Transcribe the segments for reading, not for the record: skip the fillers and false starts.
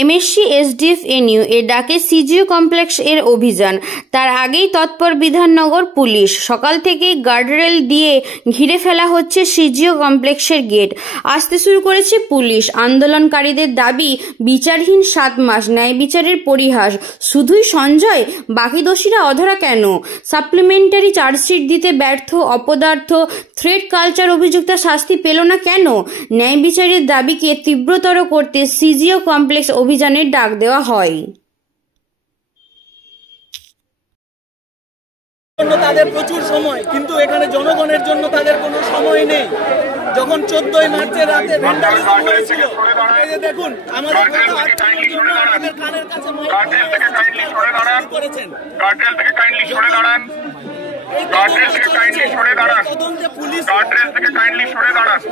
MSc SDF NU এর ডাকে CGO complex এর অভিযান। তার আগেই তৎপর বিধাননগর পুলিশ। সকাল থেকেই গার্ডরেল দিয়ে ঘিরে ফেলা হচ্ছে সিজিও কমপ্লেক্সের গেট। আসতে শুরু করেছে পুলিশ। আন্দোলনকারীদের দাবি বিচারহীন 7 মাস, ন্যায় বিচারের পরিহাস। শুধুই সঞ্জয়, বাকি দোষীরা অধরা কেন? সাপ্লিমেন্টারি চার্জশিট দিতে ব্যর্থ অপদার্থ থ্রেড কালচার অভিযুক্ত শাস্তি পেল না কেন? ন্যায় বিচারের দাবিকে তীব্রতর করতে সিজিও কমপ্লেক্স অভিযানের ডাক দেওয়া হয়। তাদের প্রচুর সময়, কিন্তু এখানে জনগণের জন্য তাদের কোনো সময় নেই। যখন 14ই মার্চের রাতে ভ্যান্ডালিজম হয়েছিল, এই যে দেখুন আমাদের কানের কাছে করেছেন।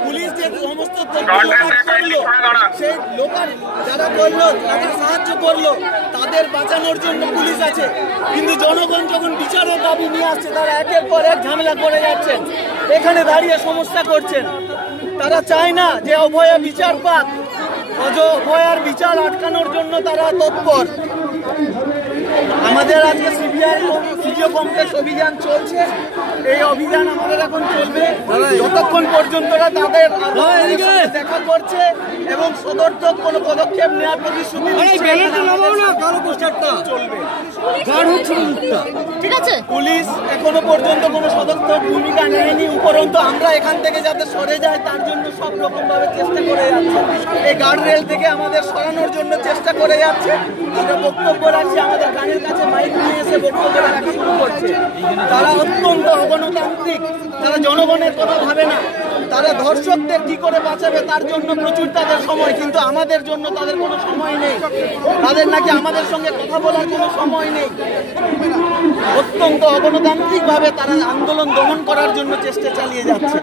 পুলিশ যে সমস্ত সেই লোকাল যারা করলো, তাদের সাহায্য করলো, তাদের বাঁচানোর জন্য পুলিশ আছে। কিন্তু জনগণ যখন বিচারের দাবি নিয়ে আসছে, তারা একের পর এক ঝামেলা করে যাচ্ছেন, এখানে দাঁড়িয়ে সমস্যা করছেন। তারা চায় না যে অভয়া বিচার পাক। অভয়ার বিচার আটকানোর জন্য তারা তৎপর। আমাদের আজকে সিজিও কমপ্লেক্স অভিযান চলছে। এই অভিযান আমাদের এখন চলবে যতক্ষণ পর্যন্ত তাদের দেখা করছে এবং সদর্থক কোনো পদক্ষেপ নেওয়ার প্রতিশ্রুতি চলবে। ঠিক আছে, পুলিশ এখনো পর্যন্ত কোনো সদর্থক ভূমিকা নেয়নি। উপরন্তু আমরা এখান থেকে যাতে সরে যায় তার জন্য সব রকম ভাবে চেষ্টা করে যাচ্ছে। এই গার্ড রেল থেকে আমাদের সরানোর জন্য চেষ্টা করে যাচ্ছে। আমরা বক্তব্য রাখছি, আমাদের কানের কাছে মাইক নিয়ে এসে বক্তব্য রাখা শুরু করছে। তারা অত্যন্ত অগণতান্ত্রিক, তারা জনগণের কথা ভাবে না। তারা ধর্ষকদের কি করে বাঁচাবে তার জন্য প্রচুর তাদের সময়, কিন্তু আমাদের জন্য তাদের কোনো সময় নেই। তাদের নাকি আমাদের সঙ্গে কথা বলার কোনো সময় নেই। অত্যন্ত অগণতান্ত্রিক ভাবে তারা আন্দোলন দমন করার জন্য চেষ্টা চালিয়ে যাচ্ছে।